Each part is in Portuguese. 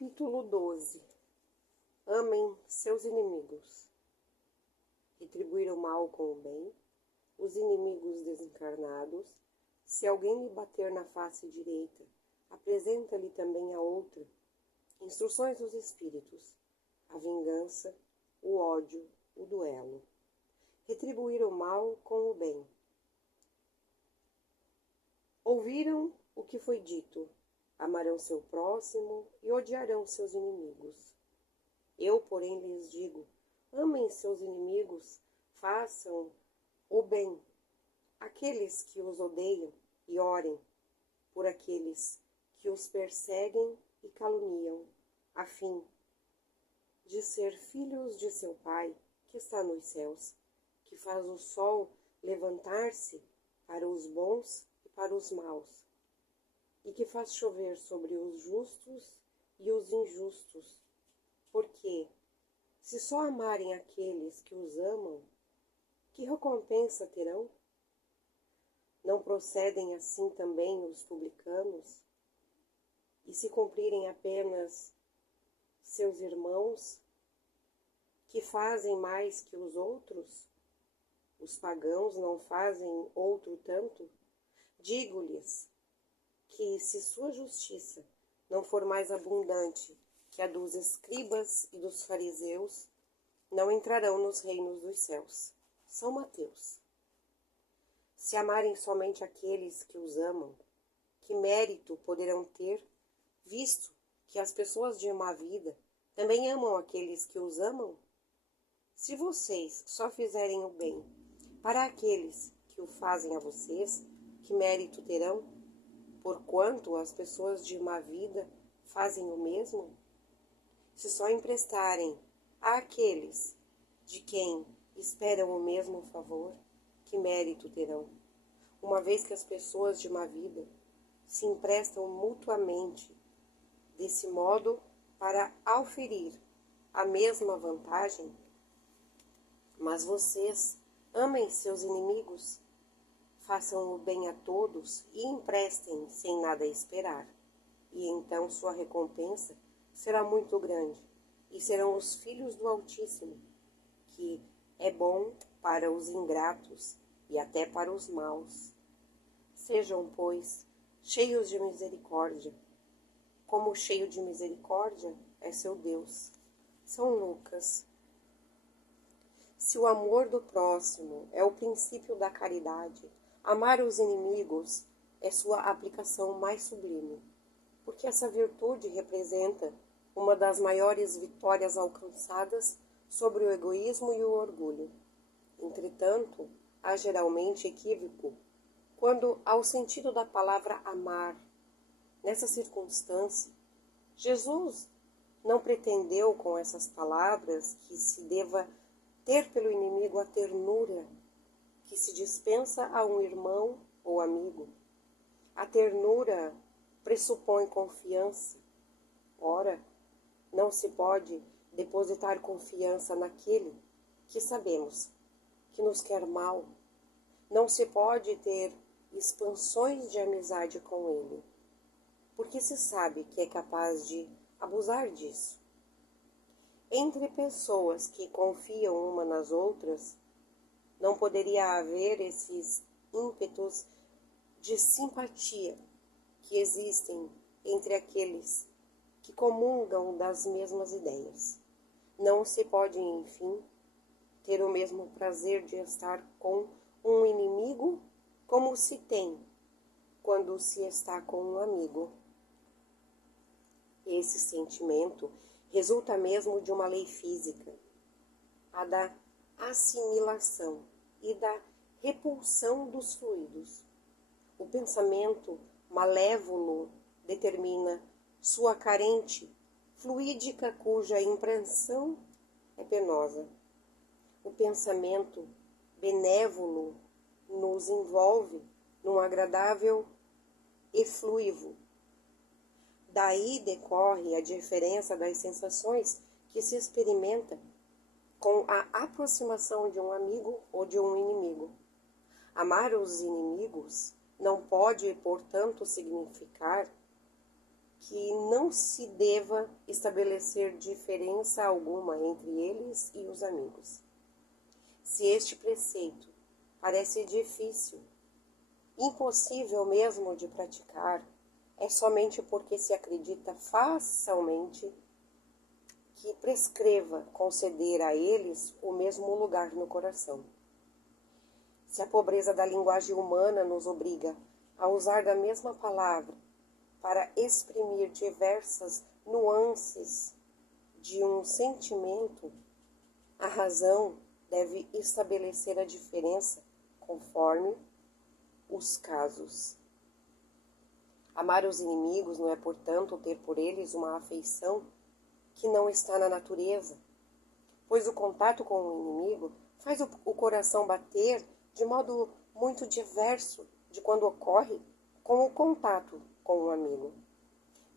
Capítulo 12. Amem seus inimigos. Retribuir o mal com o bem, os inimigos desencarnados. Se alguém lhe bater na face direita, apresenta-lhe também a outra. Instruções dos Espíritos. A vingança, o ódio, o duelo. Retribuir o mal com o bem. Ouviram o que foi dito. Amarão seu próximo e odiarão seus inimigos. Eu, porém, lhes digo, amem seus inimigos, façam o bem àqueles que os odeiam e orem por aqueles que os perseguem e caluniam, a fim de ser filhos de seu Pai, que está nos céus, que faz o sol levantar-se para os bons e para os maus, e que faz chover sobre os justos e os injustos. Porque, se só amarem aqueles que os amam, que recompensa terão? Não procedem assim também os publicanos? E se cumprirem apenas seus irmãos, que fazem mais que os outros? Os pagãos não fazem outro tanto? Digo-lhes que, se sua justiça não for mais abundante que a dos escribas e dos fariseus, não entrarão nos reinos dos céus. São Mateus. Se amarem somente aqueles que os amam, que mérito poderão ter, visto que as pessoas de má vida também amam aqueles que os amam? Se vocês só fizerem o bem para aqueles que o fazem a vocês, que mérito terão? Porquanto as pessoas de má vida fazem o mesmo? Se só emprestarem àqueles de quem esperam o mesmo favor, que mérito terão? Uma vez que as pessoas de má vida se emprestam mutuamente, desse modo, para auferir a mesma vantagem. Mas vocês amem seus inimigos, façam o bem a todos e emprestem sem nada esperar. E então sua recompensa será muito grande, e serão os filhos do Altíssimo, que é bom para os ingratos e até para os maus. Sejam, pois, cheios de misericórdia, como cheio de misericórdia é seu Deus. São Lucas. Se o amor do próximo é o princípio da caridade, amar os inimigos é sua aplicação mais sublime, porque essa virtude representa uma das maiores vitórias alcançadas sobre o egoísmo e o orgulho. Entretanto, há geralmente equívoco quando ao sentido da palavra amar. Nessa circunstância, Jesus não pretendeu com essas palavras que se deva ter pelo inimigo a ternura que se dispensa a um irmão ou amigo. A ternura pressupõe confiança. Ora, não se pode depositar confiança naquele que sabemos que nos quer mal. Não se pode ter expansões de amizade com ele, porque se sabe que é capaz de abusar disso. Entre pessoas que confiam uma nas outras, não poderia haver esses ímpetos de simpatia que existem entre aqueles que comungam das mesmas ideias. Não se pode, enfim, ter o mesmo prazer de estar com um inimigo como se tem quando se está com um amigo. Esse sentimento resulta mesmo de uma lei física, a da assimilação e da repulsão dos fluidos. O pensamento malévolo determina sua carente fluídica, cuja impressão é penosa. O pensamento benévolo nos envolve num agradável efluivo. Daí decorre a diferença das sensações que se experimenta com a aproximação de um amigo ou de um inimigo. Amar os inimigos não pode, portanto, significar que não não se deva estabelecer diferença alguma entre eles e os amigos. Se este preceito parece difícil, impossível mesmo de praticar, é somente porque se acredita facilmente que prescreva conceder a eles o mesmo lugar no coração. Se a pobreza da linguagem humana nos obriga a usar da mesma palavra para exprimir diversas nuances de um sentimento, a razão deve estabelecer a diferença conforme os casos. Amar os inimigos não é, portanto, ter por eles uma afeição que não está na natureza, pois o contato com o inimigo faz o coração bater de modo muito diverso de quando ocorre com o contato com o amigo.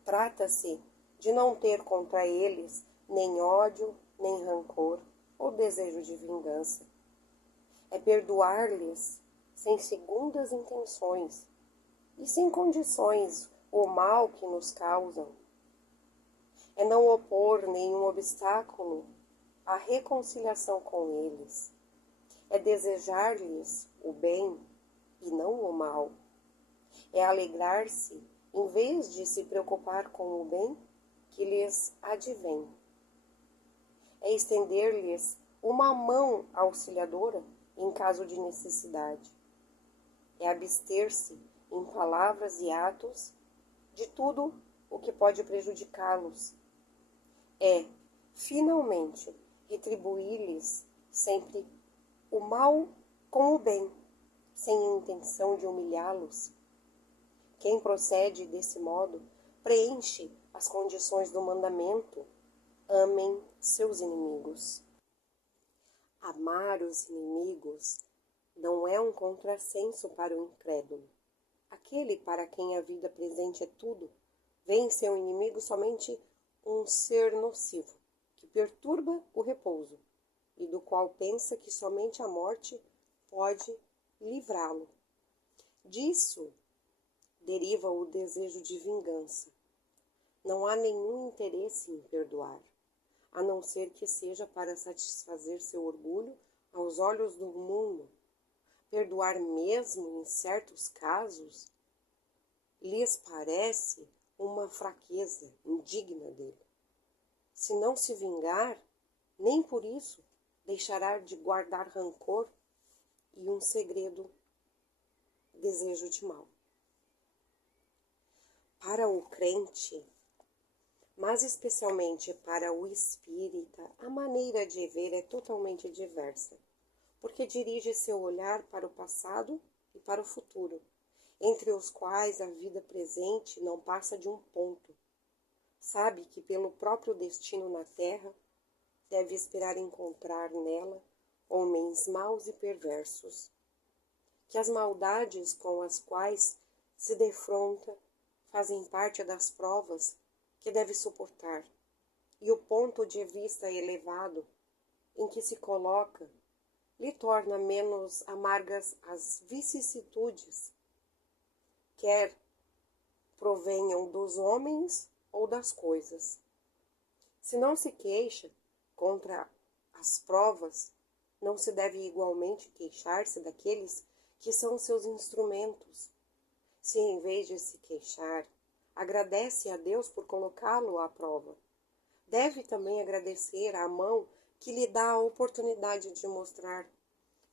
Trata-se de não ter contra eles nem ódio, nem rancor ou desejo de vingança. É perdoar-lhes sem segundas intenções e sem condições o mal que nos causam. É não opor nenhum obstáculo à reconciliação com eles. É desejar-lhes o bem e não o mal. É alegrar-se em vez de se preocupar com o bem que lhes advém. É estender-lhes uma mão auxiliadora em caso de necessidade. É abster-se em palavras e atos de tudo o que pode prejudicá-los. É, finalmente, retribuir-lhes sempre o mal com o bem, sem intenção de humilhá-los. Quem procede desse modo preenche as condições do mandamento: amem seus inimigos. Amar os inimigos não é um contrassenso para o incrédulo. Aquele para quem a vida presente é tudo, vê em seu inimigo somente um ser nocivo, que perturba o repouso, e do qual pensa que somente a morte pode livrá-lo. Disso deriva o desejo de vingança. Não há nenhum interesse em perdoar, a não ser que seja para satisfazer seu orgulho aos olhos do mundo. Perdoar mesmo em certos casos lhes parece uma fraqueza indigna dele. Se não se vingar, nem por isso deixará de guardar rancor e um segredo desejo de mal. Para o crente, mas especialmente para o espírita, a maneira de ver é totalmente diversa, porque dirige seu olhar para o passado e para o futuro, entre os quais a vida presente não passa de um ponto. Sabe que pelo próprio destino na terra, deve esperar encontrar nela homens maus e perversos, que as maldades com as quais se defronta fazem parte das provas que deve suportar, e o ponto de vista elevado em que se coloca lhe torna menos amargas as vicissitudes, quer provenham dos homens ou das coisas. Se não se queixa contra as provas, não se deve igualmente queixar-se daqueles que são seus instrumentos. Se em vez de se queixar, agradece a Deus por colocá-lo à prova, deve também agradecer à mão que lhe dá a oportunidade de mostrar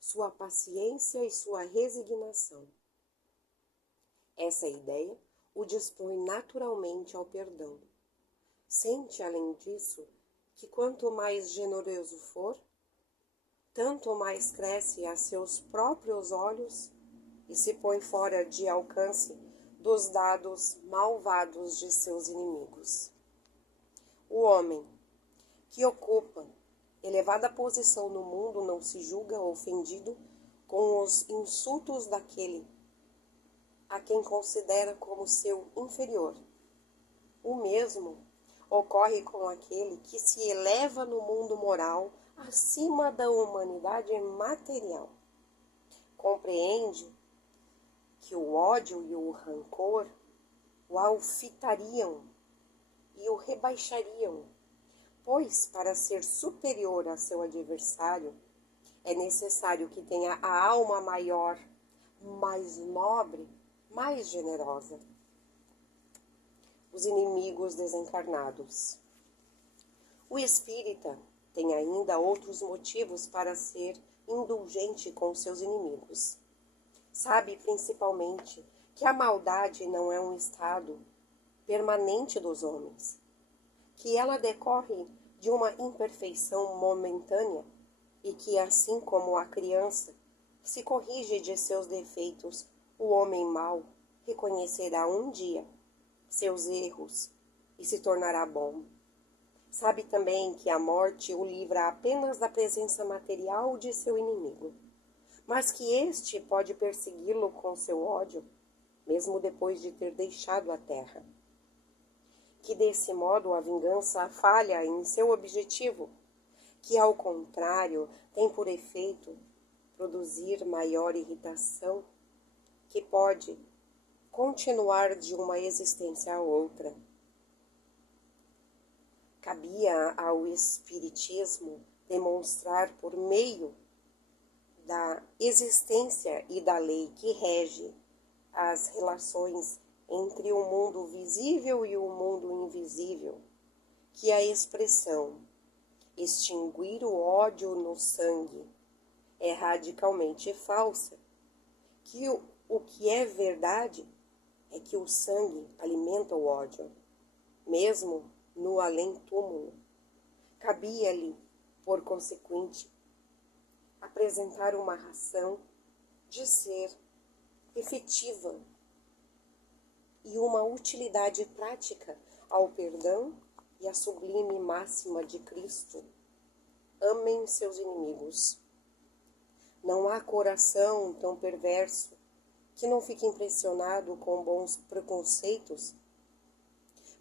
sua paciência e sua resignação. Essa ideia o dispõe naturalmente ao perdão. Sente, além disso, que quanto mais generoso for, tanto mais cresce a seus próprios olhos e se põe fora de alcance dos dados malvados de seus inimigos. O homem que ocupa elevada posição no mundo não se julga ofendido com os insultos daquele a quem considera como seu inferior. O mesmo ocorre com aquele que se eleva no mundo moral acima da humanidade material. Compreende que o ódio e o rancor o alfitariam e o rebaixariam, pois para ser superior a seu adversário, é necessário que tenha a alma maior, mais nobre, mais generosa. Os inimigos desencarnados. O espírita tem ainda outros motivos para ser indulgente com seus inimigos. Sabe principalmente que a maldade não é um estado permanente dos homens, que ela decorre de uma imperfeição momentânea e que, assim como a criança se corrige de seus defeitos, o homem mau reconhecerá um dia seus erros e se tornará bom. Sabe também que a morte o livra apenas da presença material de seu inimigo, mas que este pode persegui-lo com seu ódio, mesmo depois de ter deixado a terra. Que desse modo a vingança falha em seu objetivo, que ao contrário tem por efeito produzir maior irritação, que pode continuar de uma existência a outra. Cabia ao Espiritismo demonstrar por meio da existência e da lei que rege as relações entre o mundo visível e o mundo invisível, que a expressão extinguir o ódio no sangue é radicalmente falsa, que o que é verdade é que o sangue alimenta o ódio, mesmo no além-túmulo. Cabia-lhe, por consequente, apresentar uma razão de ser efetiva e uma utilidade prática ao perdão e à sublime máxima de Cristo: amem seus inimigos. Não há coração tão perverso que não fique impressionado com bons preconceitos,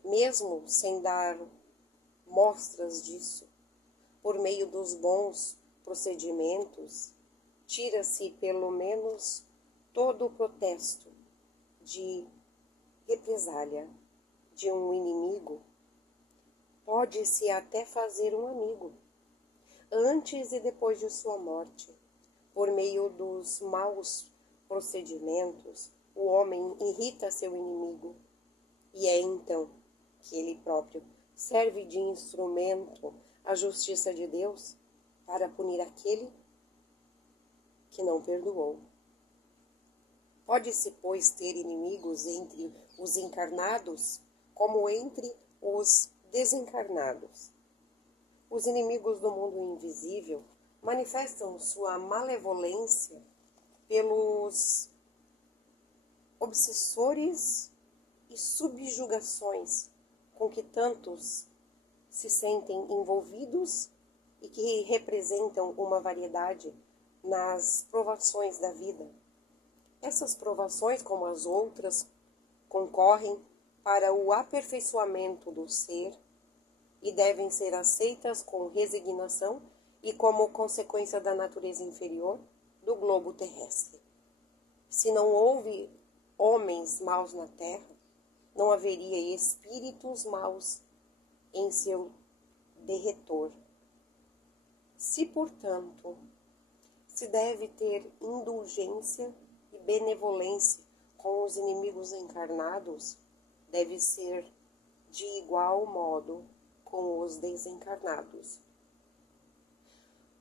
mesmo sem dar mostras disso. Por meio dos bons procedimentos, tira-se pelo menos todo o protesto de represália de um inimigo. Pode-se até fazer um amigo, antes e depois de sua morte. Por meio dos maus procedimentos, o homem irrita seu inimigo, e é então que ele próprio serve de instrumento à justiça de Deus para punir aquele que não perdoou. Pode-se, pois, ter inimigos entre os encarnados como entre os desencarnados. Os inimigos do mundo invisível manifestam sua malevolência pelos obsessores e subjugações com que tantos se sentem envolvidos e que representam uma variedade nas provações da vida. Essas provações, como as outras, concorrem para o aperfeiçoamento do ser e devem ser aceitas com resignação e como consequência da natureza inferior do globo terrestre. Se não houve homens maus na terra, não haveria espíritos maus em seu derretor. Se, portanto, se deve ter indulgência e benevolência com os inimigos encarnados, deve ser de igual modo com os desencarnados.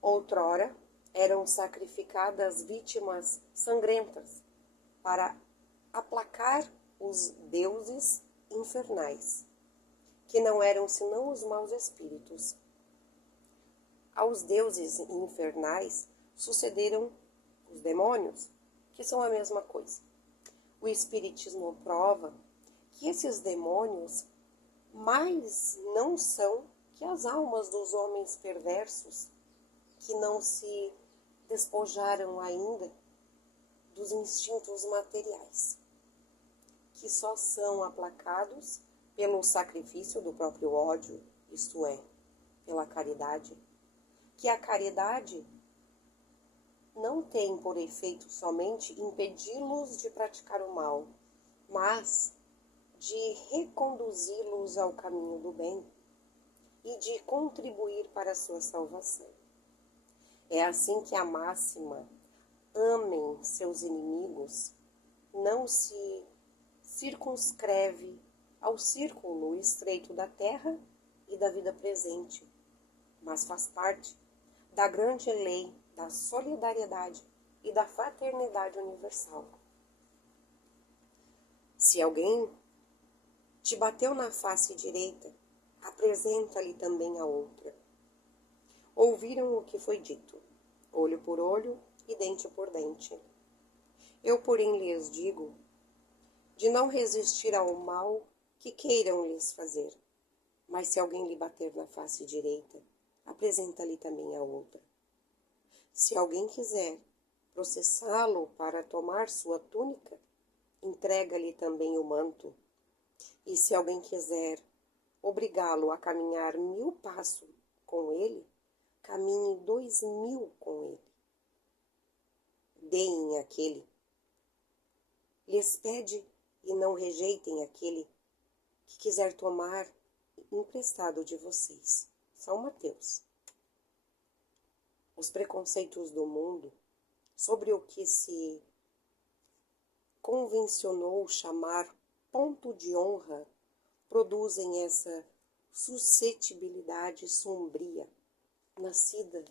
Outrora eram sacrificadas vítimas sangrentas para aplacar os deuses infernais, que não eram senão os maus espíritos. Aos deuses infernais sucederam os demônios, que são a mesma coisa. O Espiritismo prova que esses demônios mais não são que as almas dos homens perversos que não se despojaram ainda dos instintos materiais, que só são aplacados pelo sacrifício do próprio ódio, isto é, pela caridade, que a caridade não tem por efeito somente impedi-los de praticar o mal, mas de reconduzi-los ao caminho do bem e de contribuir para a sua salvação. É assim que a máxima "amem seus inimigos" não se circunscreve ao círculo estreito da terra e da vida presente, mas faz parte da grande lei da solidariedade e da fraternidade universal. Se alguém te bateu na face direita, apresenta-lhe também a outra. Ouviram o que foi dito, olho por olho e dente por dente. Eu, porém, lhes digo de não resistir ao mal que queiram lhes fazer. Mas se alguém lhe bater na face direita, apresenta-lhe também a outra. Se alguém quiser processá-lo para tomar sua túnica, entrega-lhe também o manto. E se alguém quiser obrigá-lo a caminhar 1000 passos com ele, caminhe 2000 com ele. Deem aquele. Lhes pede e não rejeitem aquele que quiser tomar emprestado de vocês. São Mateus. Os preconceitos do mundo sobre o que se convencionou chamar ponto de honra produzem essa suscetibilidade sombria, nascida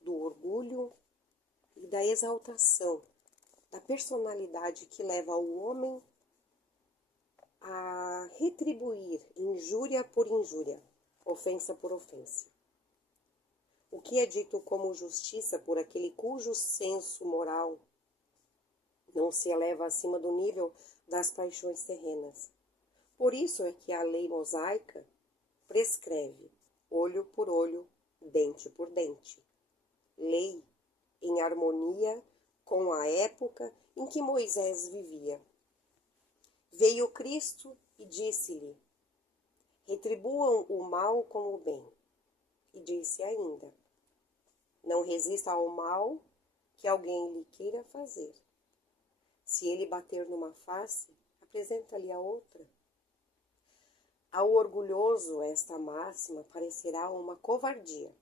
do orgulho e da exaltação da personalidade que leva o homem a retribuir injúria por injúria, ofensa por ofensa. O que é dito como justiça por aquele cujo senso moral não se eleva acima do nível das paixões terrenas. Por isso é que a lei mosaica prescreve olho por olho, dente por dente. Lei em harmonia com a época em que Moisés vivia. Veio Cristo e disse-lhe: retribuam o mal com o bem. E disse ainda: não resista ao mal que alguém lhe queira fazer. Se ele bater numa face, apresenta-lhe a outra. Ao orgulhoso esta máxima parecerá uma covardia,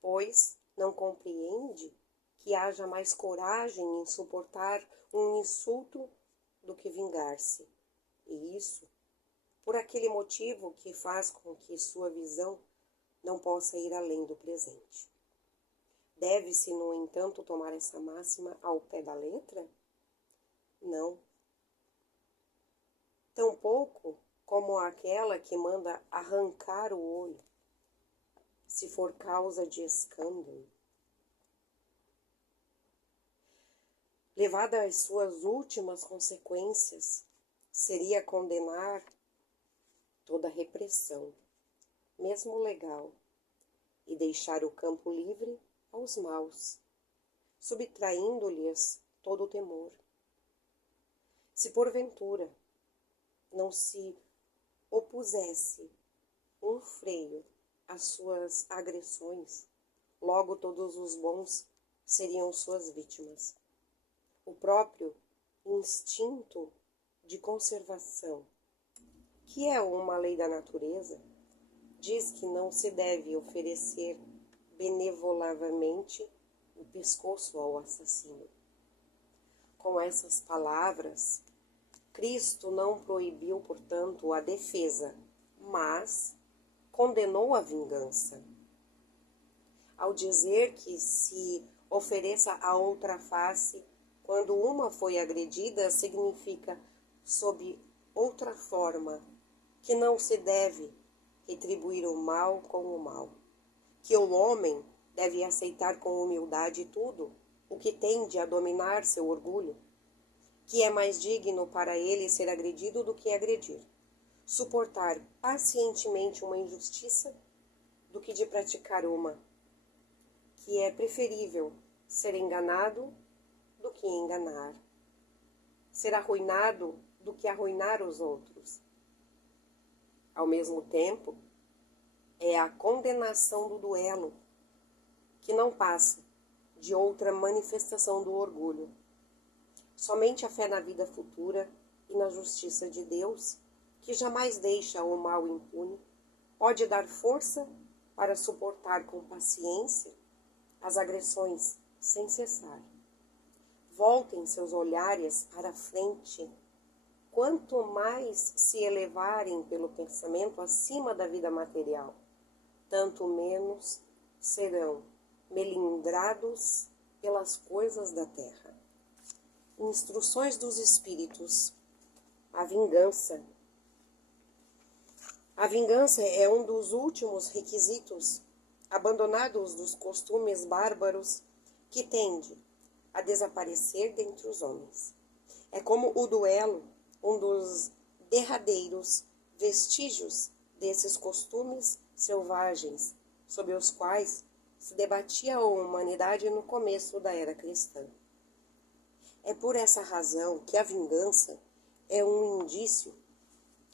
pois não compreende que haja mais coragem em suportar um insulto do que vingar-se. E isso, por aquele motivo que faz com que sua visão não possa ir além do presente. Deve-se, no entanto, tomar essa máxima ao pé da letra? Não. Tampouco como aquela que manda arrancar o olho, se for causa de escândalo. Levada às suas últimas consequências, seria condenar toda repressão, mesmo legal, e deixar o campo livre aos maus, subtraindo-lhes todo o temor. Se porventura não se opusesse um freio às suas agressões, logo todos os bons seriam suas vítimas. O próprio instinto de conservação, que é uma lei da natureza, diz que não se deve oferecer benevolamente o pescoço ao assassino. Com essas palavras, Cristo não proibiu, portanto, a defesa, mas condenou a vingança. Ao dizer que se ofereça a outra face quando uma foi agredida, significa, sob outra forma, que não se deve retribuir o mal com o mal, que o homem deve aceitar com humildade tudo o que tende a dominar seu orgulho, que é mais digno para ele ser agredido do que agredir, suportar pacientemente uma injustiça do que de praticar uma, que é preferível ser enganado do que enganar, ser arruinado do que arruinar os outros. Ao mesmo tempo, é a condenação do duelo, que não passa de outra manifestação do orgulho. Somente a fé na vida futura e na justiça de Deus que jamais deixa o mal impune, pode dar força para suportar com paciência as agressões sem cessar. Voltem seus olhares para a frente. Quanto mais se elevarem pelo pensamento acima da vida material, tanto menos serão melindrados pelas coisas da terra. Instruções dos Espíritos. A vingança. A vingança é um dos últimos requisitos abandonados dos costumes bárbaros que tende a desaparecer dentre os homens. É como o duelo, um dos derradeiros vestígios desses costumes selvagens, sobre os quais se debatia a humanidade no começo da era cristã. É por essa razão que a vingança é um indício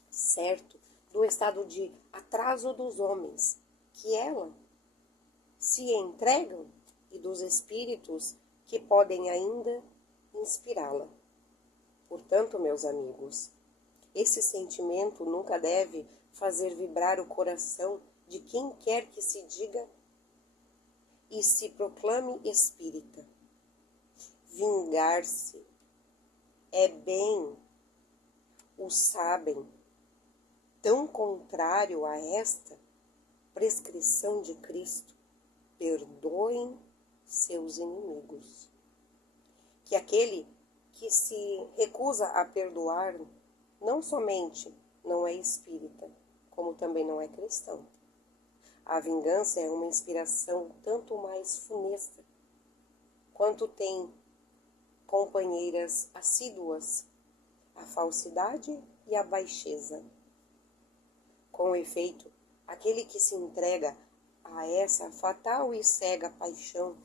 certo do estado de atraso dos homens, que ela se entregam, e dos espíritos que podem ainda inspirá-la. Portanto, meus amigos, esse sentimento nunca deve fazer vibrar o coração de quem quer que se diga e se proclame espírita. Vingar-se é bem, o sabem, tão contrário a esta prescrição de Cristo: perdoem seus inimigos. Que aquele que se recusa a perdoar não somente não é espírita, como também não é cristão. A vingança é uma inspiração tanto mais funesta quanto tem companheiras assíduas a falsidade e a baixeza. Com efeito, aquele que se entrega a essa fatal e cega paixão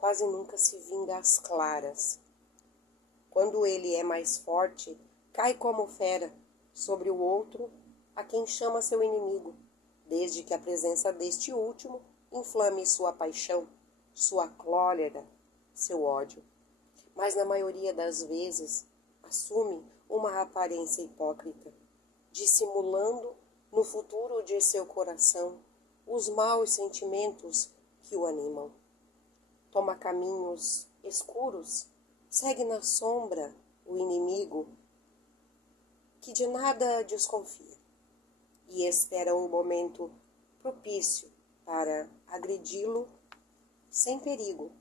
quase nunca se vinga às claras. Quando ele é mais forte, cai como fera sobre o outro a quem chama seu inimigo, desde que a presença deste último inflame sua paixão, sua cólera, seu ódio. Mas na maioria das vezes assume uma aparência hipócrita, dissimulando no futuro de seu coração os maus sentimentos que o animam. Toma caminhos escuros, segue na sombra o inimigo que de nada desconfia e espera o momento propício para agredi-lo sem perigo.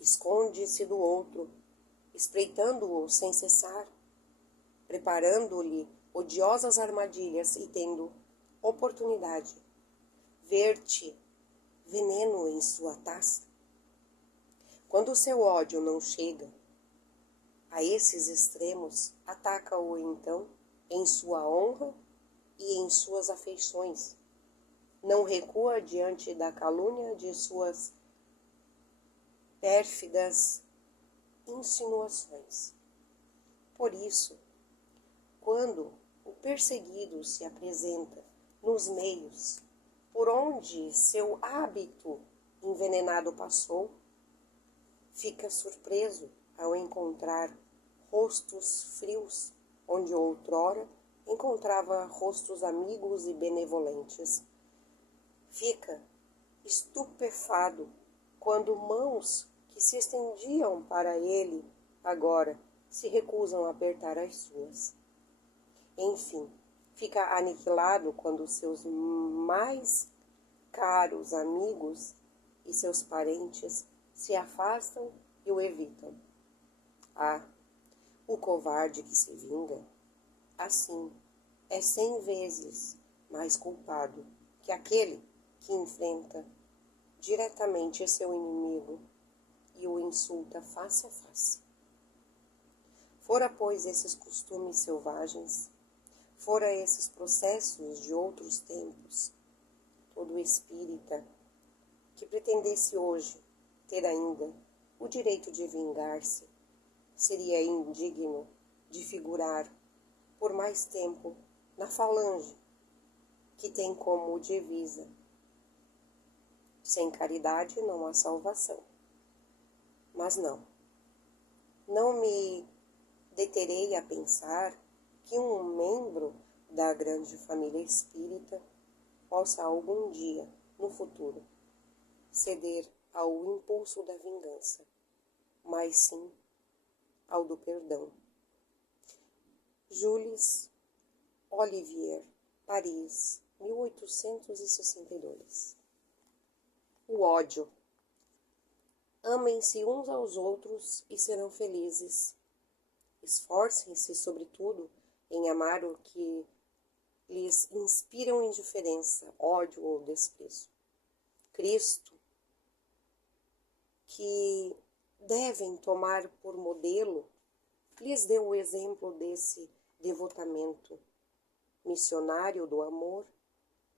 Esconde-se do outro, espreitando-o sem cessar, preparando-lhe odiosas armadilhas e tendo oportunidade, verte veneno em sua taça. Quando o seu ódio não chega a esses extremos, ataca-o então em sua honra e em suas afeições. Não recua diante da calúnia de suas pérfidas insinuações. Por isso, quando o perseguido se apresenta nos meios por onde seu hábito envenenado passou, fica surpreso ao encontrar rostos frios onde outrora encontrava rostos amigos e benevolentes. Fica estupefado quando mãos que se estendiam para ele agora se recusam a apertar as suas. Enfim, fica aniquilado quando seus mais caros amigos e seus parentes se afastam e o evitam. Ah, o covarde que se vinga, assim, é 100 vezes mais culpado que aquele que enfrenta diretamente seu inimigo e o insulta face a face. Fora, pois, esses costumes selvagens, fora esses processos de outros tempos, todo espírita que pretendesse hoje ter ainda o direito de vingar-se seria indigno de figurar por mais tempo na falange que tem como divisa: sem caridade não há salvação. Mas não me deterei a pensar que um membro da grande família espírita possa algum dia, no futuro, ceder ao impulso da vingança, mas sim ao do perdão. Jules Olivier, Paris, 1862. O ódio. Amem-se uns aos outros e serão felizes. Esforcem-se, sobretudo, em amar o que lhes inspiram indiferença, ódio ou desprezo. Cristo, que devem tomar por modelo, lhes deu o exemplo desse devotamento missionário do amor.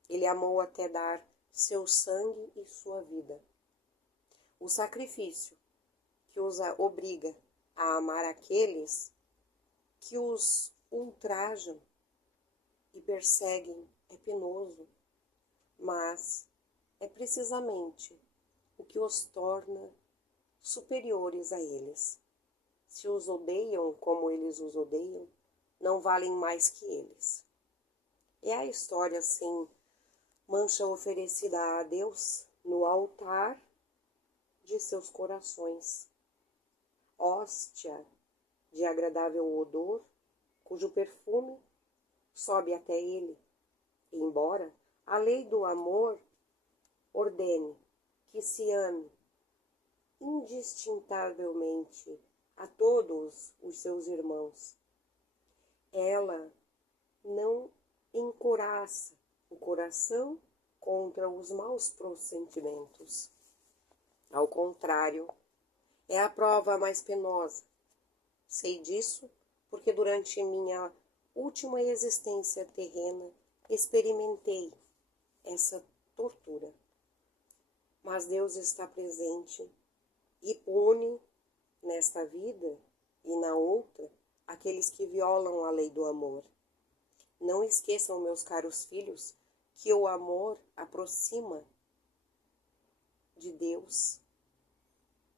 Ele amou até dar seu sangue e sua vida. O sacrifício que os obriga a amar aqueles que os ultrajam e perseguem é penoso, mas é precisamente o que os torna superiores a eles. Se os odeiam como eles os odeiam, não valem mais que eles. É a história sem mancha oferecida a Deus no altar de seus corações. Hóstia de agradável odor, cujo perfume sobe até ele, embora a lei do amor ordene que se ame indistintavelmente a todos os seus irmãos. Ela não encoraça o coração contra os maus procedimentos. Ao contrário, é a prova mais penosa. Sei disso porque durante minha última existência terrena experimentei essa tortura. Mas Deus está presente e pune nesta vida e na outra aqueles que violam a lei do amor. Não esqueçam, meus caros filhos, que o amor aproxima de Deus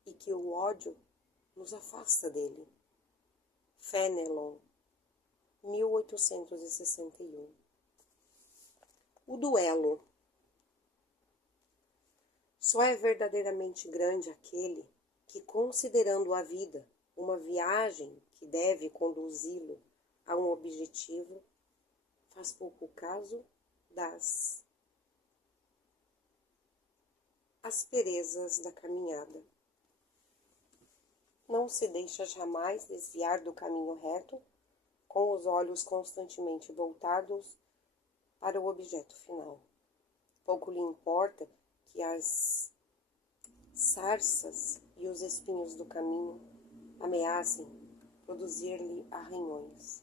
e que o ódio nos afasta dele. Fenelon, 1861. O duelo. Só é verdadeiramente grande aquele que, considerando a vida uma viagem que deve conduzi-lo a um objetivo, faz pouco caso das asperezas da caminhada. Não se deixa jamais desviar do caminho reto, com os olhos constantemente voltados para o objeto final. Pouco lhe importa que as sarças e os espinhos do caminho ameacem produzir-lhe arranhões.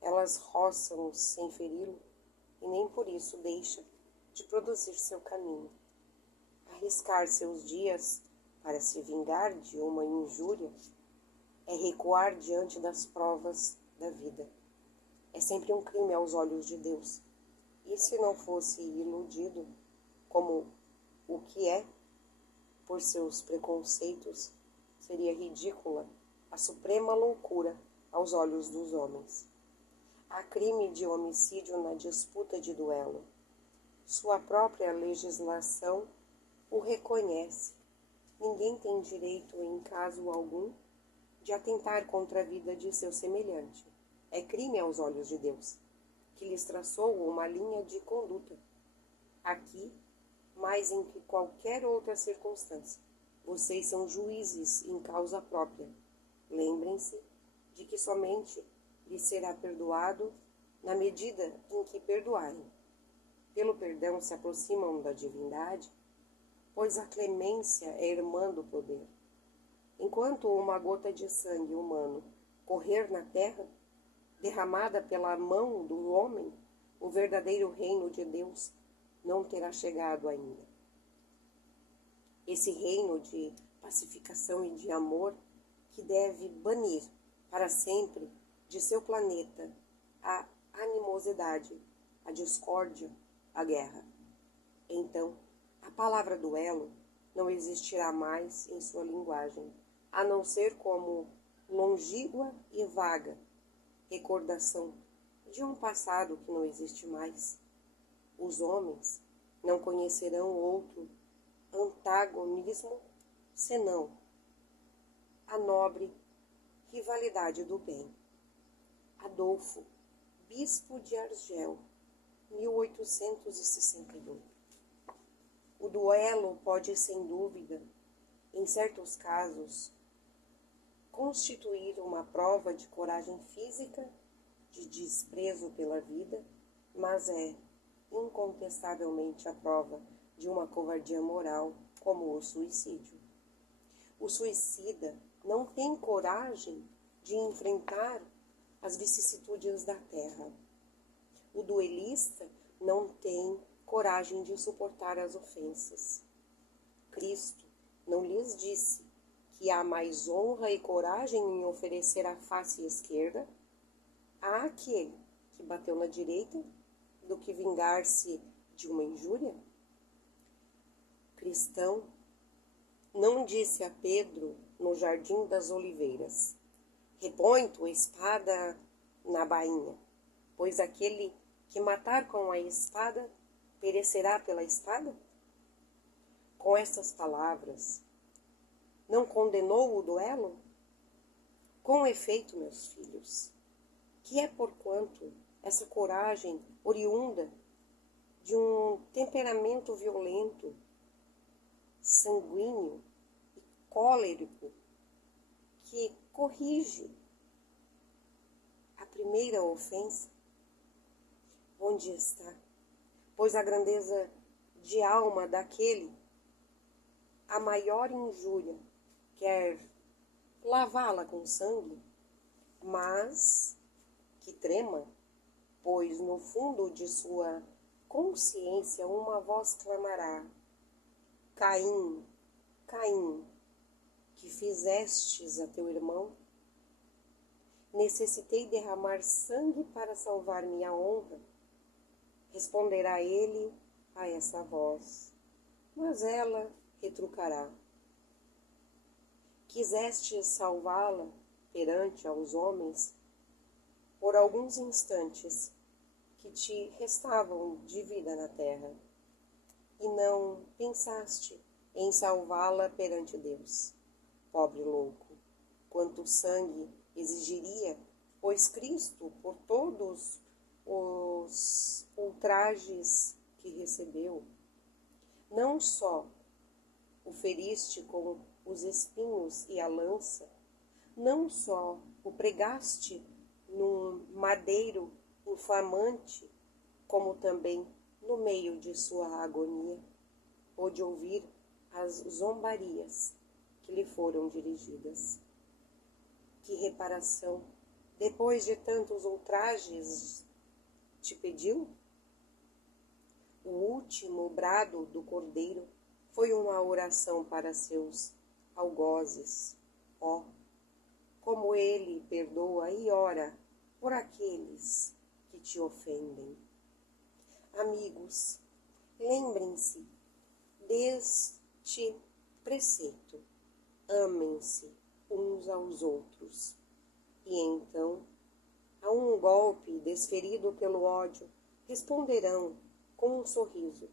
Elas roçam-o sem feri-lo e nem por isso deixa de produzir seu caminho. Arriscar seus dias para se vingar de uma injúria é recuar diante das provas da vida. É sempre um crime aos olhos de Deus. E se não fosse iludido, como o que é, por seus preconceitos, seria ridícula a suprema loucura aos olhos dos homens. Há crime de homicídio na disputa de duelo. Sua própria legislação o reconhece. Ninguém tem direito, em caso algum, de atentar contra a vida de seu semelhante. É crime aos olhos de Deus, que lhes traçou uma linha de conduta. Aqui, mais em que qualquer outra circunstância, vocês são juízes em causa própria. Lembrem-se de que somente lhes será perdoado na medida em que perdoarem. Pelo perdão se aproximam da divindade, pois a clemência é irmã do poder. Enquanto uma gota de sangue humano correr na terra, derramada pela mão do homem, o verdadeiro reino de Deus não terá chegado ainda. Esse reino de pacificação e de amor que deve banir para sempre de seu planeta a animosidade, a discórdia, a guerra. Então, a palavra duelo não existirá mais em sua linguagem, a não ser como longínqua e vaga recordação de um passado que não existe mais. Os homens não conhecerão outro antagonismo senão a nobre rivalidade do bem. Adolfo, bispo de Argel, 1861. O duelo pode, sem dúvida, em certos casos, constituir uma prova de coragem física, de desprezo pela vida, mas é incontestavelmente a prova de uma covardia moral, como o suicídio. O suicida não tem coragem de enfrentar as vicissitudes da terra. O duelista não tem coragem de suportar as ofensas. Cristo não lhes disse que há mais honra e coragem em oferecer a face esquerda àquele que bateu na direita do que vingar-se de uma injúria? Cristão não disse a Pedro no Jardim das Oliveiras: repõe tua espada na bainha, pois aquele que matar com a espada perecerá pela espada? Com estas palavras, não condenou o duelo? Com efeito, meus filhos, que é porquanto essa coragem oriunda de um temperamento violento, sanguíneo e cólerico, que corrige a primeira ofensa? Onde está? Pois a grandeza de alma daquele, a maior injúria, quer lavá-la com sangue, mas que trema, pois no fundo de sua consciência uma voz clamará: Caim, Caim, que fizestes a teu irmão? Necessitei derramar sangue para salvar minha honra. Responderá ele a essa voz, mas ela retrucará: quiseste salvá-la perante aos homens por alguns instantes que te restavam de vida na terra, e não pensaste em salvá-la perante Deus. Pobre louco, quanto sangue exigiria, pois Cristo, por todos os ultrajes que recebeu, não só o feriste com os espinhos e a lança, não só o pregaste num madeiro inflamante, como também, no meio de sua agonia, pôde ouvir as zombarias que lhe foram dirigidas. Que reparação, depois de tantos ultrajes, te pediu? O último brado do cordeiro foi uma oração para seus algozes. Ó, como ele perdoa e ora por aqueles que te ofendem. Amigos, lembrem-se deste preceito: amem-se uns aos outros. E então, a um golpe desferido pelo ódio, responderão com um sorriso,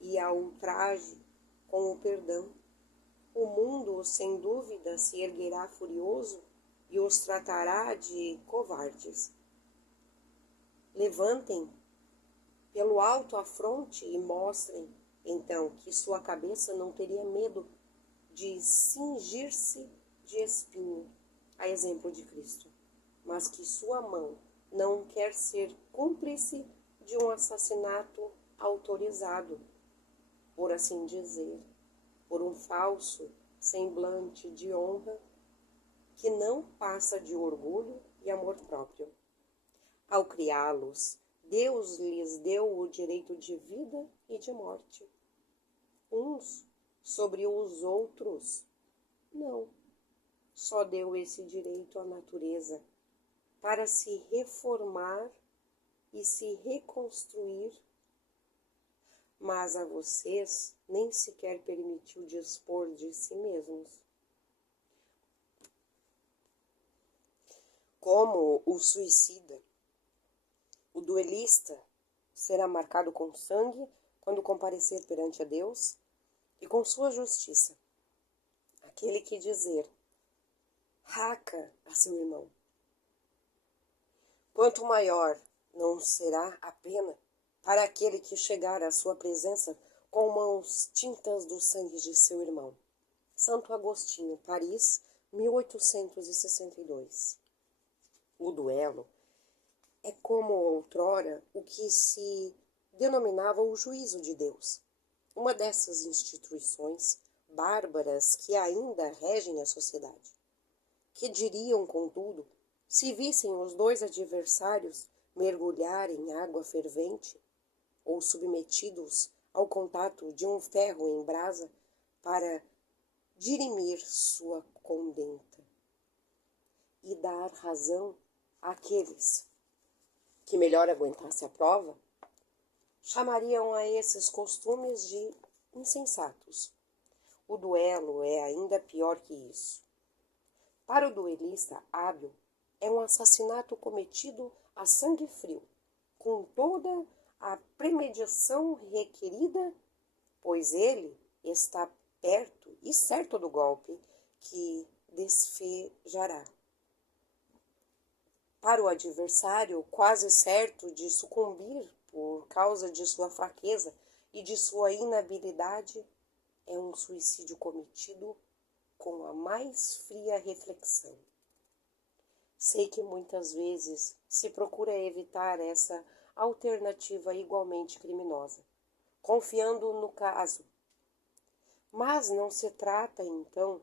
e a ultraje com o perdão. O mundo, sem dúvida, se erguerá furioso e os tratará de covardes. Levantem pelo alto a fronte e mostrem, então, que sua cabeça não teria medo de cingir-se de espinho, a exemplo de Cristo, mas que sua mão não quer ser cúmplice de um assassinato autorizado, por assim dizer, por um falso semblante de honra que não passa de orgulho e amor próprio. Ao criá-los, Deus lhes deu o direito de vida e de morte. Uns sobre os outros, não. Só deu esse direito à natureza para se reformar e se reconstruir, mas a vocês nem sequer permitiu dispor de si mesmos. Como o suicida, O duelista será marcado com sangue quando comparecer perante a Deus e com sua justiça. Aquele que dizer, raca a seu irmão. Quanto maior não será a pena para aquele que chegar à sua presença com mãos tintas do sangue de seu irmão. Santo Agostinho, Paris, 1862. O duelo é como outrora o que se denominava o juízo de Deus, uma dessas instituições bárbaras que ainda regem a sociedade. Que diriam, contudo, se vissem os dois adversários mergulhar em água fervente ou submetidos ao contato de um ferro em brasa para dirimir sua condenta e dar razão àqueles que melhor aguentasse a prova? Chamariam a esses costumes de insensatos. O duelo é ainda pior que isso. Para o duelista hábil, é um assassinato cometido a sangue frio, com toda a premeditação requerida, pois ele está perto e certo do golpe que desfejará. Para o adversário, quase certo de sucumbir por causa de sua fraqueza e de sua inabilidade, é um suicídio cometido com a mais fria reflexão. Sei que muitas vezes se procura evitar essa alternativa igualmente criminosa, confiando no caso. Mas não se trata, então,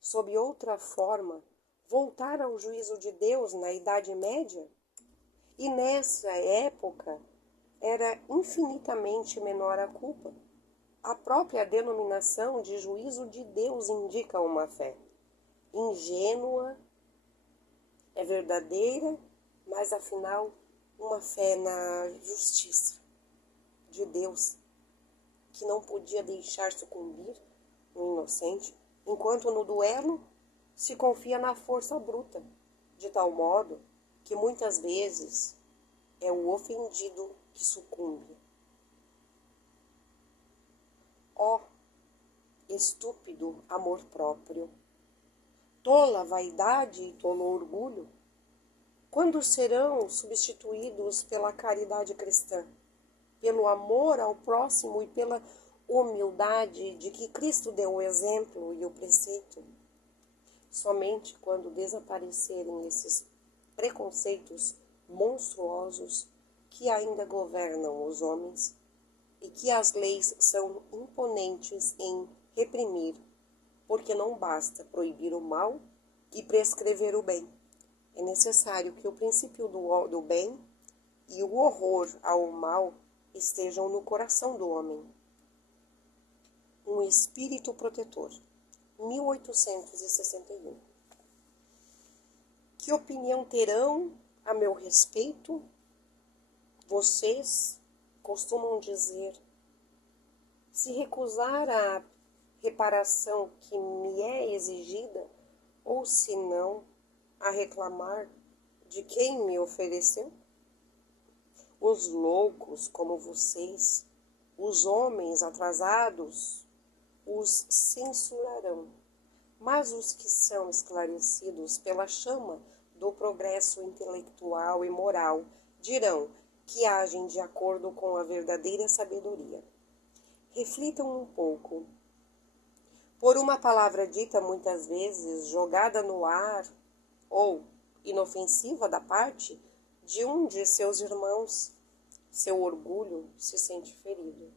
sob outra forma, voltar ao juízo de Deus na Idade Média? E nessa época era infinitamente menor a culpa. A própria denominação de juízo de Deus indica uma fé ingênua, é verdadeira, mas afinal uma fé na justiça de Deus, que não podia deixar sucumbir um inocente, enquanto no duelo se confia na força bruta, de tal modo que muitas vezes é o ofendido que sucumbe. Ó, estúpido amor próprio, tola vaidade e tolo orgulho, quando serão substituídos pela caridade cristã, pelo amor ao próximo e pela humildade de que Cristo deu o exemplo e o preceito? Somente quando desaparecerem esses preconceitos monstruosos que ainda governam os homens e que as leis são imponentes em reprimir, porque não basta proibir o mal e prescrever o bem. É necessário que o princípio do bem e o horror ao mal estejam no coração do homem. Um espírito protetor. 1861. Que opinião terão a meu respeito? Vocês costumam dizer, se recusar a reparação que me é exigida, ou se não, a reclamar de quem me ofereceu? Os loucos como vocês, os homens atrasados, os censurarão, mas os que são esclarecidos pela chama do progresso intelectual e moral dirão que agem de acordo com a verdadeira sabedoria. Reflitam um pouco. Por uma palavra dita muitas vezes, jogada no ar, ou inofensiva da parte de um de seus irmãos, seu orgulho se sente ferido.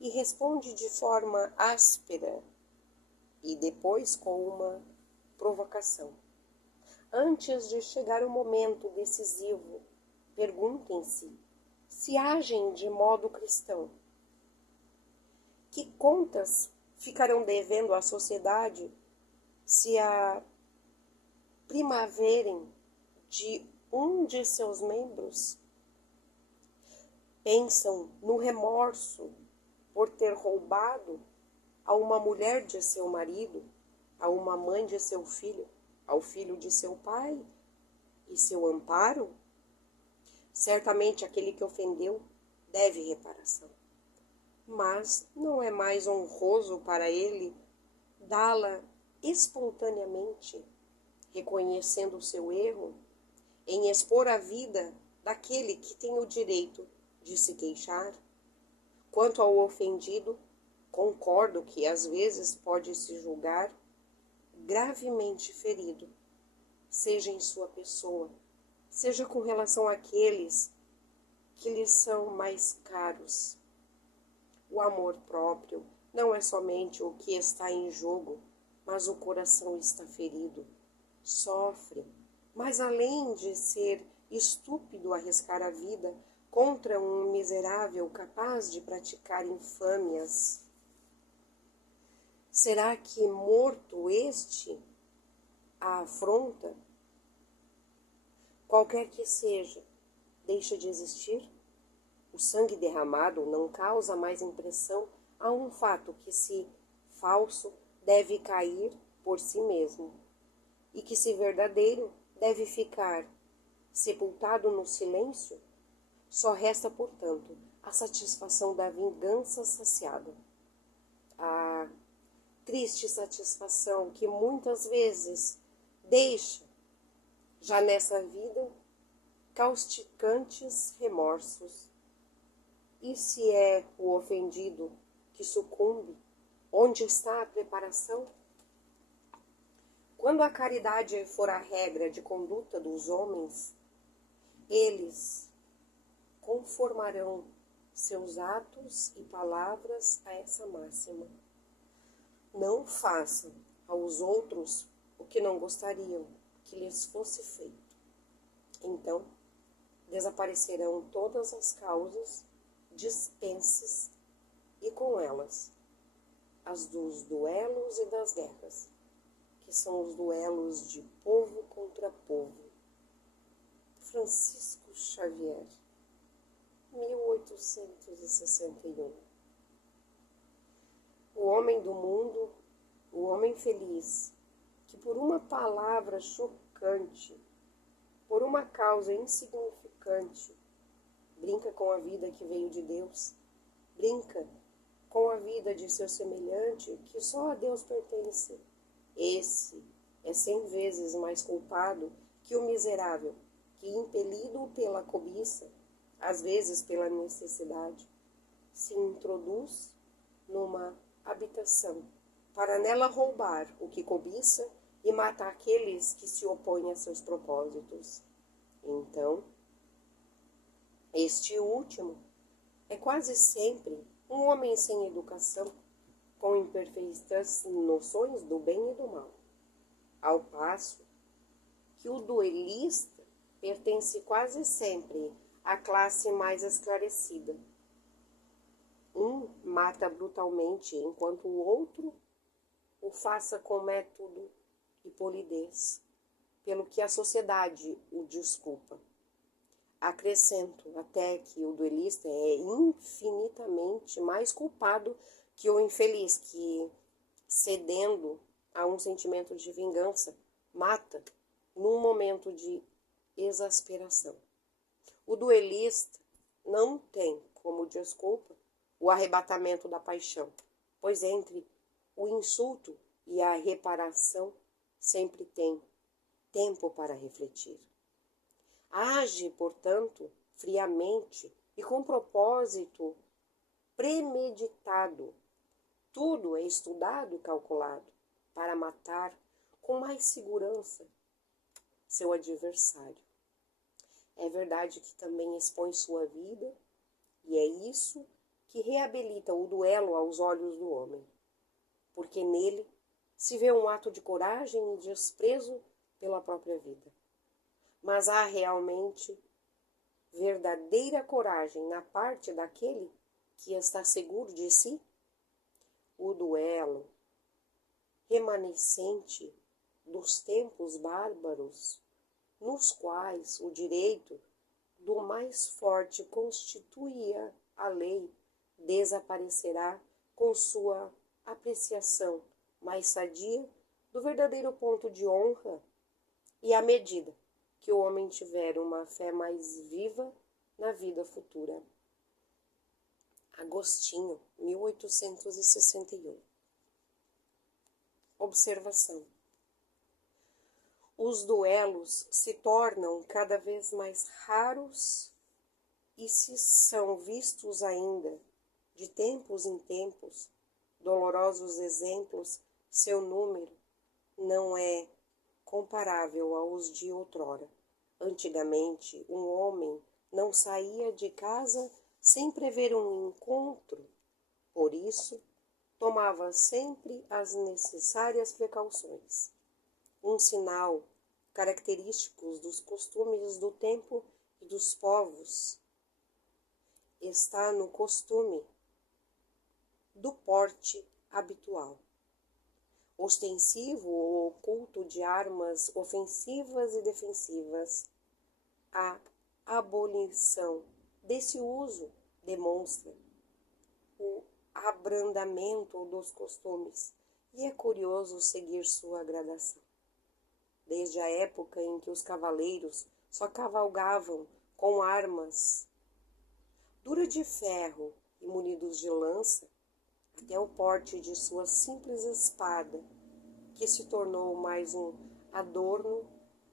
E responde de forma áspera e depois com uma provocação. Antes de chegar o momento decisivo, perguntem-se se agem de modo cristão. Que contas ficarão devendo à sociedade se a primaverem de um de seus membros? Pensam no remorso por ter roubado a uma mulher de seu marido, a uma mãe de seu filho, ao filho de seu pai e seu amparo? Certamente aquele que ofendeu deve reparação. Mas não é mais honroso para ele dá-la espontaneamente, reconhecendo o seu erro, em expor a vida daquele que tem o direito de se queixar? Quanto ao ofendido, concordo que às vezes pode se julgar gravemente ferido, seja em sua pessoa, seja com relação àqueles que lhe são mais caros. O amor próprio não é somente o que está em jogo, mas o coração está ferido, sofre, mas além de ser estúpido arriscar a vida contra um miserável capaz de praticar infâmias, será que morto este a afronta? Qualquer que seja, deixa de existir? O sangue derramado não causa mais impressão a um fato que, se falso, deve cair por si mesmo, e que, se verdadeiro, deve ficar sepultado no silêncio? Só resta, portanto, a satisfação da vingança saciada. A triste satisfação que muitas vezes deixa, já nessa vida, causticantes remorsos. E se é o ofendido que sucumbe, onde está a preparação? Quando a caridade for a regra de conduta dos homens, eles conformarão seus atos e palavras a essa máxima. Não façam aos outros o que não gostariam que lhes fosse feito. Então, desaparecerão todas as causas dispenses e com elas as dos duelos e das guerras, que são os duelos de povo contra povo. Francisco Xavier, 1861. O homem do mundo, o homem feliz, que por uma palavra chocante, por uma causa insignificante, brinca com a vida que veio de Deus, brinca com a vida de seu semelhante que só a Deus pertence. Esse é 100 vezes mais culpado que o miserável que, impelido pela cobiça, às vezes pela necessidade, se introduz numa habitação para nela roubar o que cobiça e matar aqueles que se opõem a seus propósitos. Então, este último é quase sempre um homem sem educação, com imperfeitas noções do bem e do mal, ao passo que o duelista pertence quase sempre à classe mais esclarecida. Um mata brutalmente, enquanto o outro o faça com método e polidez, pelo que a sociedade o desculpa. Acrescento até que o duelista é infinitamente mais culpado que o infeliz que, cedendo a um sentimento de vingança, mata num momento de exasperação. O duelista não tem como desculpa o arrebatamento da paixão, pois entre o insulto e a reparação sempre tem tempo para refletir. Age, portanto, friamente e com propósito premeditado. Tudo é estudado e calculado para matar com mais segurança seu adversário. É verdade que também expõe sua vida, e é isso que reabilita o duelo aos olhos do homem, porque nele se vê um ato de coragem e desprezo pela própria vida. Mas há realmente verdadeira coragem na parte daquele que está seguro de si? O duelo remanescente dos tempos bárbaros, nos quais o direito do mais forte constituía a lei, desaparecerá com sua apreciação mais sadia do verdadeiro ponto de honra, e à medida que o homem tiver uma fé mais viva na vida futura. Agostinho, 1861. Observação. Os duelos se tornam cada vez mais raros e, se são vistos ainda, de tempos em tempos, dolorosos exemplos, seu número não é comparável aos de outrora. Antigamente, um homem não saía de casa sem prever um encontro, por isso, tomava sempre as necessárias precauções. Um sinal característico dos costumes do tempo e dos povos está no costume do porte habitual, ostensivo ou oculto de armas ofensivas e defensivas. A abolição desse uso demonstra o abrandamento dos costumes e é curioso seguir sua gradação. Desde a época em que os cavaleiros só cavalgavam com armas duras de ferro e munidos de lança, até o porte de sua simples espada, que se tornou mais um adorno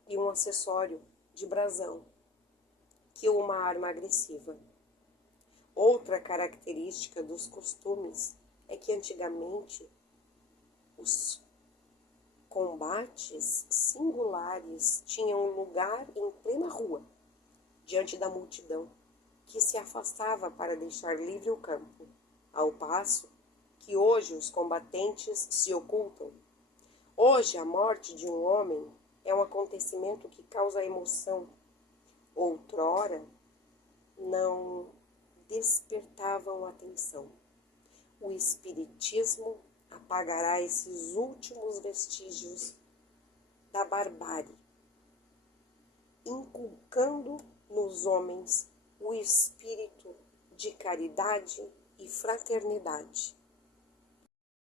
e um acessório de brasão que uma arma agressiva. Outra característica dos costumes é que antigamente os combates singulares tinham lugar em plena rua, diante da multidão, que se afastava para deixar livre o campo, ao passo que hoje os combatentes se ocultam. Hoje a morte de um homem é um acontecimento que causa emoção. Outrora não despertavam atenção. O espiritismo apagará esses últimos vestígios da barbárie, inculcando nos homens o espírito de caridade e fraternidade.